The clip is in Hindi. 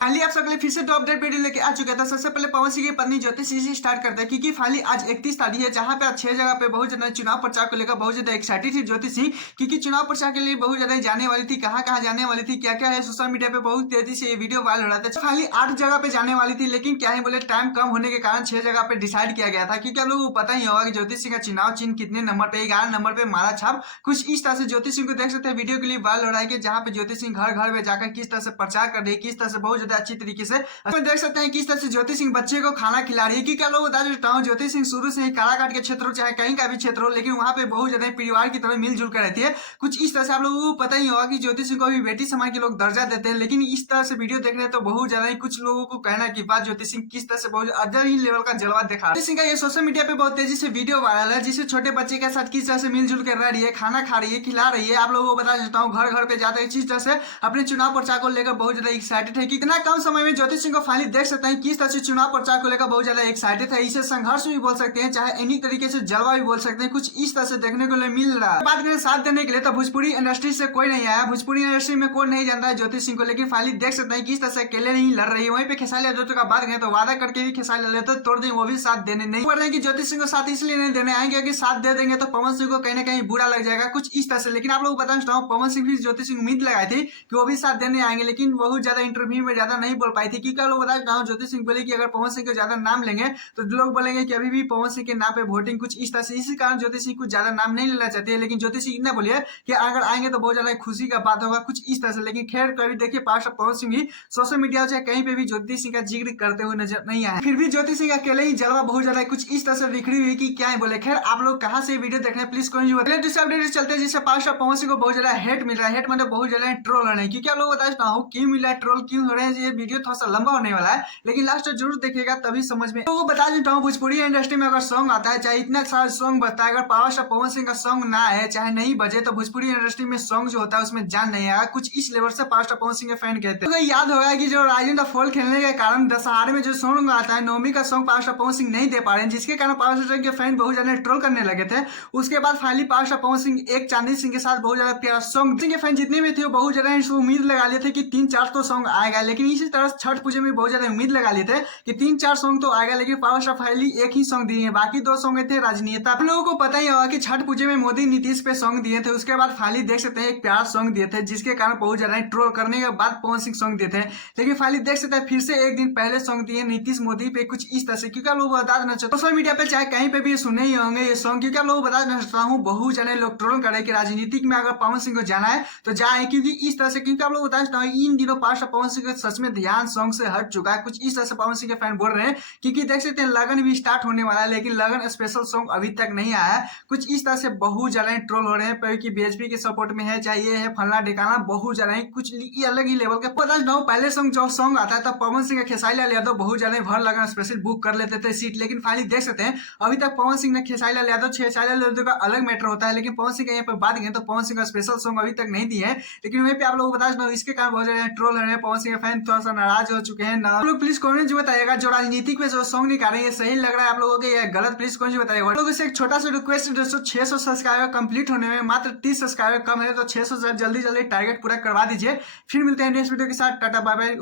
फाइनली आप सबके लिए फिर से दो अपडेट वीडियो लेके आ चुके थे। सबसे पहले पवन सिंह की पत्नी ज्योति सिंह से स्टार्ट करते हैं क्योंकि फाइनली आज 31 तारीख है, जहां पे आज 6 जगह पे बहुत ज्यादा चुनाव प्रचार को लेकर बहुत ज्यादा एक्साइटेड थी ज्योति सिंह, क्योंकि चुनाव प्रचार के लिए बहुत ज्यादा जाने वाली थी। कहाँ जाने वाली थी, क्या क्या है, सोशल मीडिया पे बहुत तेजी से ये वीडियो वायरल हो रहा था। फाइनली 8 जगह पे जाने वाली थी, लेकिन क्या है बोले टाइम कम होने के कारण 6 जगह पे डिसाइड किया गया था। क्योंकि आप लोगों को पता ही होगा कि ज्योति सिंह का चुनाव चिन्ह कितने नंबर पे, 11 नंबर पे मारा छाप। कुछ इस तरह से ज्योति सिंह को देख सकते हैं वीडियो के लिए वायरल हो रहा है कि जहाँ पे ज्योति सिंह घर घर में जाकर किस तरह से प्रचार कर रही है, किस तरह से बहुत ज्यादा अच्छी तरीके से देख सकते हैं किस तरह से ज्योति सिंह बच्चे को खाना खिला रही है। कि क्या लोग बता देता हूँ, ज्योति सिंह शुरू से ही काराकाट के क्षेत्र हो चाहे कहीं का भी क्षेत्र हो, लेकिन वहां पे बहुत ज्यादा परिवार की तरह मिलजुल कर रहती है। कुछ इस तरह से आप लोगों को पता ही होगा कि ज्योति सिंह को भी बेटी समाज के लोग दर्जा देते हैं, लेकिन इस तरह से वीडियो देख रहे हैं तो बहुत ज्यादा ही कुछ लोगों को कहना की बात ज्योति सिंह किस तरह से बहुत अदर ही लेवल का जलवा दिखा। ज्योति सिंह का ये सोशल मीडिया पे बहुत तेजी से वीडियो वायरल है, जिसे छोटे बच्चे के साथ किस तरह से मिलजुल कर रह रही है, खाना खा रही है, खिला रही है। आप लोगों को बता देता हूँ घर घर पे जाते हैं, इस तरह से अपने चुनाव प्रचार को लेकर बहुत ज्यादा एक्साइटेड है। कितना कम समय में ज्योति सिंह को फाइनली देख सकते हैं किस तरह से चुनाव प्रचार को लेकर बहुत ज्यादा एक्साइटेड है। इसे संघर्ष भी बोल सकते हैं, चाहे इन्हीं तरीके से जलवा भी बोल सकते हैं। कुछ इस तरह से देखने को मिल रहा है। बात करें साथ देने के लिए तो भोजपुरी इंडस्ट्री से कोई नहीं आया, भोजपुरी इंडस्ट्री में कोई नहीं जानता है ज्योति सिंह को, लेकिन फाइनली देख सकते हैं किस तरह से अकेले नहीं लड़ रही है। वहीं पे खेसारी यादव का बात करें तो वादा करके भी खेसारी यादव तोड़ देंगे, वो भी साथ देने नहीं पड़ रहे हैं कि ज्योति सिंह को साथ इसलिए नहीं देने आएंगे क्योंकि साथ दे देंगे तो पवन सिंह को कहीं ना कहीं बुरा लग जाएगा, कुछ इस तरह से। लेकिन आप लोग बता सकता हूँ पवन सिंह भी ज्योति सिंह उम्मीद लगाए थे कि वो भी साथ देने आएंगे, लेकिन बहुत ज्यादा इंटरव्यू में ज्यादा नहीं बोल पाई थी। क्योंकि लोग बता सकता हूँ ज्योति सिंह बोले कि अगर पवन सिंह को ज्यादा नाम लेंगे तो लोग बोलेंगे कि अभी भी पवन सिंह के नाम पे वोटिंग, कुछ इस तरह से। इसी कारण ज्योति सिंह कुछ ज्यादा नाम नहीं लेना चाहती है, लेकिन ज्योति सिंह इतना बोलिए कि अगर आएंगे तो बहुत ज्यादा खुशी का बात होगा, कुछ इस तरह से। लेकिन खैर कभी देखिए पास पवन सिंह भी सोशल मीडिया चाहे कहीं पे भी ज्योति सिंह का जिक्र करते हुए नजर नहीं आया। फिर भी ज्योति सिंह अकेले ही जलवा बहुत ज्यादा कुछ इस तरह से बिखरी हुई कि क्या है बोले। खैर आप लोग कहाँ से वीडियो देख रहे हैं प्लीज कमेंट अपडेट चलते हैं, जिससे पास पवन सिंह को बहुत ज्यादा हेट मिल रहा है। हेट मतलब बहुत ज्यादा ट्रोल हो रहे हैं। क्योंकि आप लोग बता हूँ क्यों मिल रहा है, ट्रोल क्यों हो रहे हैं। ये वीडियो थोड़ा सा लंबा होने वाला है, लेकिन लास्ट जरूर देखिएगा तभी समझ में। तो बता देता हूँ भोजपुरी इंडस्ट्री में अगर सॉन्ग आता है, चाहे इतना सारा सॉन्ग बजता है, अगर पावर स्टार पवन सिंह का सॉन्ग ना है चाहे नहीं बजे, तो भोजपुरी इंडस्ट्री में सॉन्ग जो होता है उसमें जान नहीं आएगा। कुछ इस लेवल से पावर स्टार पवन सिंह के फैन कहते हैं। तो याद होगा कि जो राइजिंग द फॉल खेलने के कारण दशहरे में जो सॉन्ग आता है, नवमी का song power star Pawan Singh नहीं दे पा रहे हैं, जिसके कारण पावर स्टार के फैन बहुत ज्यादा ट्रोल करने लगे थे। उसके बाद finally power star Pawan Singh एक चांदी सिंह के साथ बहुत ज्यादा प्यारा सॉन्ग के फैन जितने भी थे वो बहुत ज्यादा उम्मीद लगा लिए थे कि 3-4 तो सॉन्ग आएगा। लेकिन इसी तरह छठ पूजा में बहुत ज्यादा उम्मीद लगा लिए थे कि 3-4 सॉन्ग तो आएगा, लेकिन पावर स्टार फाइनली एक ही सॉन्ग दिए हैं, बाकी 2 सॉन्ग थे राजनेता। आप लोगों को पता ही होगा कि छठ पूजा में मोदी नीतीश पे सॉन्ग दिए थे, उसके बाद फाइनली देख सकते हैं एक प्यार सॉन्ग दिए थे, जिसके कारण बहुत ज्यादा ट्रोल करने के बाद पवन सिंह सॉन्ग दिए थे। लेकिन फाइनली देख सकते हैं फिर से एक दिन पहले सॉन्ग दिए नीतीश मोदी पे, कुछ इस तरह से। क्योंकि आप लोग बता देना चाहते सोशल मीडिया पे चाहे कहीं पे भी सुने ही होंगे ये सॉन्ग। क्योंकि आप लोग बता देना चाहता हूँ बहुत ज्यादा लोग ट्रोल करे कि राजनीतिक में अगर पवन सिंह को जाना है तो जाए, क्योंकि इस तरह से। क्योंकि आप लोग बता सकता हूँ इन दिनों पास पवन सिंह का सच में ध्यान सॉन्ग से हट चुका है, कुछ इस तरह से पवन सिंह के फैन बोल रहे हैं। क्योंकि देख सकते हैं लगन भी स्टार्ट होने वाला है, लेकिन लगन स्पेशल सॉन्ग अभी तक नहीं आया है। कुछ इस तरह से बहुत ज्यादा ट्रोल हो रहे हैं क्योंकि बीएचपी के सपोर्ट में है, चाहे ये है फलना ढिकाना, बहुत ज्यादा कुछ अलग ही लेवल के। पता नहीं पहले सॉन्ग जो सॉन्ग आता है तब पवन सिंह खेसारी लाल यादव बहुत ज्यादा भर लगन स्पेशल बुक कर लेते थे सीट, लेकिन फाइनली देख सकते हैं अभी तक पवन सिंह ने खेसारी लाल यादव का अलग मैटर होता है, लेकिन पवन सिंह का यहाँ पे बात करें तो पवन सिंह का स्पेशल सॉन्ग अभी तक नहीं दिए है। लेकिन वहीं पे आप लोग बता सकते इसके कारण बहुत ज्यादा ट्रोल हो रहे हैं, पवन सिंह के फैन थोड़ा सा नाराज हो चुके हैं। आप लोग प्लीज कमेंट बताइएगा जो राजनीतिक में जो सॉन्ग निकाल रहे हैं सही लग रहा है आप लोगों को या गलत, प्लीज कमेंट बताइएगा। लोगों से एक छोटा सा रिक्वेस्ट दोस्तों, 600 सब्सक्राइबर कंप्लीट होने में मात्र 30 सब्सक्राइबर कम है, तो 600 जल्दी टारगेट पूरा करवा दीजिए। फिर मिलते हैं नेक्स्ट वीडियो के साथ, टाटा बाय बाय।